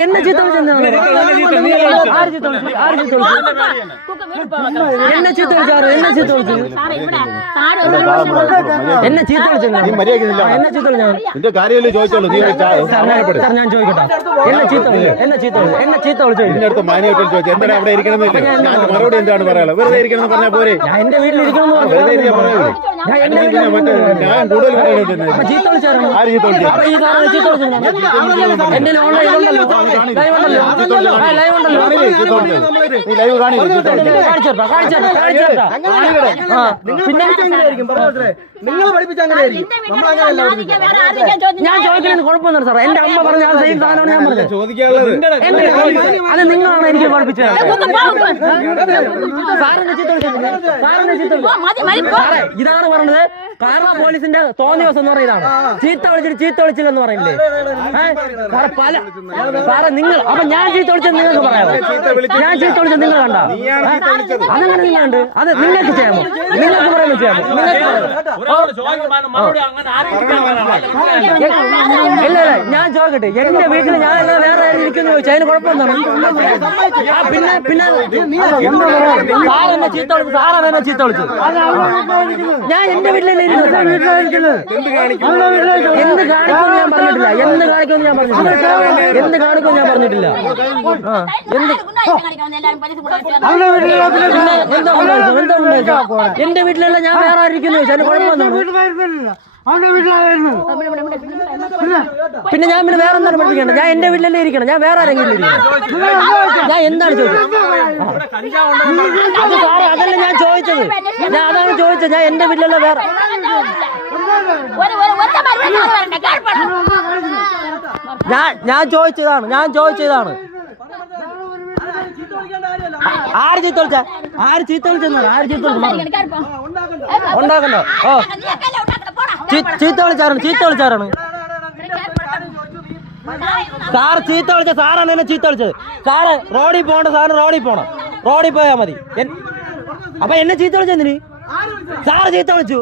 என்ன சீத்த வச்சு என்ன சீத்த வச்சாரு என்ன சீத்த வச்சு என்ன சீத்த வச்சு என்ன சீத்த നിന്റെ കാര്യമല്ലേ ചോദിച്ചോളൂ നീ ഞാൻ ചോദിക്കട്ടെ என்ன சீத்த என்ன சீத்த என்ன சீത്ത വിളിച്ചു എന്റെ അടുത്ത് മാന്യമായിട്ട് ചോദിച്ചു എന്താണ് അവിടെ ഇരിക്കണമെന്നില്ല ഞാൻ മറുപടി എന്താണ് പറയാനുള്ളത് വെറുതെ ഇരിക്കണം പറഞ്ഞാൽ പോരെ ഞാൻ എന്റെ വീട്ടിൽ ഇരിക്കണം വെറുതെ ഇരിക്കാൻ പറയുള്ളൂ ഞാൻ കൂടുതൽ ചീത്ത വിളിച്ചായിരുന്നു ആര് ചീത്ത വിളിച്ചു ചീത്ത വിളിച്ചു എന്റെ ഓൺലൈൻ നിങ്ങൾ പഠിപ്പിച്ച അങ്ങനെയായിരിക്കും ഞാൻ ചോദിക്കുന്നത് കുഴപ്പമൊന്നും സാർ എന്റെ അമ്മ പറഞ്ഞ സെയിം സാധനമാണ് ഞാൻ പറഞ്ഞത് അത് നിങ്ങളാണ് എനിക്ക് പഠിപ്പിച്ചത് ഇതാണ് പറഞ്ഞത് കേരള പോലീസിന്റെ തോന്നിയ ദിവസം എന്ന് പറയുന്നതാണ് ചീത്ത വിളിച്ചില്ലെന്ന് പറയില്ലേ സാറെ പല സാറെ നിങ്ങൾ അപ്പൊ ഞാൻ ചീത്ത വിളിച്ചത് നിങ്ങൾക്ക് പറയാമോ ഞാൻ ചീത്ത വിളിച്ചത് നിങ്ങൾ കണ്ട അതങ്ങനെ നിങ്ങളുണ്ട് അത് നിങ്ങൾക്ക് ചെയ്യാമോ നിങ്ങൾക്ക് പറയുന്നത് ചെയ്യാമോ ഇല്ല ഞാൻ ചോദിക്കട്ടെ എന്റെ വീട്ടിൽ ഞാൻ വേറെ ആരും ഇരിക്കുന്നു ചോദിച്ചു അതിന് കുഴപ്പമെന്താണ് പിന്നെ സാറെന്നെ ചീത്ത വിളിച്ചു സാറെന്നെ ചീത്ത വിളിച്ചു ഞാൻ എന്റെ വീട്ടിലല്ലേ എന്ത് കാണിക്കുമെന്ന് ഞാൻ പറഞ്ഞിട്ടില്ല എന്ത് കാണിക്കുമെന്ന് ഞാൻ പറഞ്ഞിട്ടില്ല എന്ത് കാണിക്കുമെന്ന് ഞാൻ പറഞ്ഞിട്ടില്ല എന്റെ വീട്ടിലല്ല ഞാൻ വേറെ ആയിരിക്കുന്നു ചോദിച്ചു അതിന് കുഴപ്പമെന്താണ് പിന്നെ ഞാൻ പിന്നെ വേറെ എന്താണ് പഠിപ്പിക്കേണ്ടത് ഞാൻ എന്റെ വീട്ടിലല്ലേ ഇരിക്കണം ഞാൻ വേറെ ആരെങ്കിലും ഇരിക്കണം ഞാൻ എന്താണ് ചോദിച്ചത് അത് സാറേ അതല്ല ഞാൻ ചോദിച്ചത് ഞാൻ അതാണ് ചോദിച്ചത് ഞാൻ എന്റെ വീട്ടിലല്ല വേറെ ഞാൻ ചോദിച്ചതാണ് ആര് ചീത്ത വിളിച്ച ആര് ചീത്ത വിളിച്ചെന്നാണ് ആര് ചീത്ത വിളിച്ചു ഉണ്ടാക്കണ്ടോ ഓ ചീത്ത വിളിച്ചാരാണ് സാർ ചീത്ത വിളിച്ച സാറാണ് എന്നെ ചീത്ത വിളിച്ചത് സാറ് റോഡിൽ പോകണ്ട സാറിന് റോഡിൽ പോയാ മതി അപ്പൊ എന്നെ ചീത്ത വിളിച്ചെന്തിന് സാറ് ചീത്ത വിളിച്ചു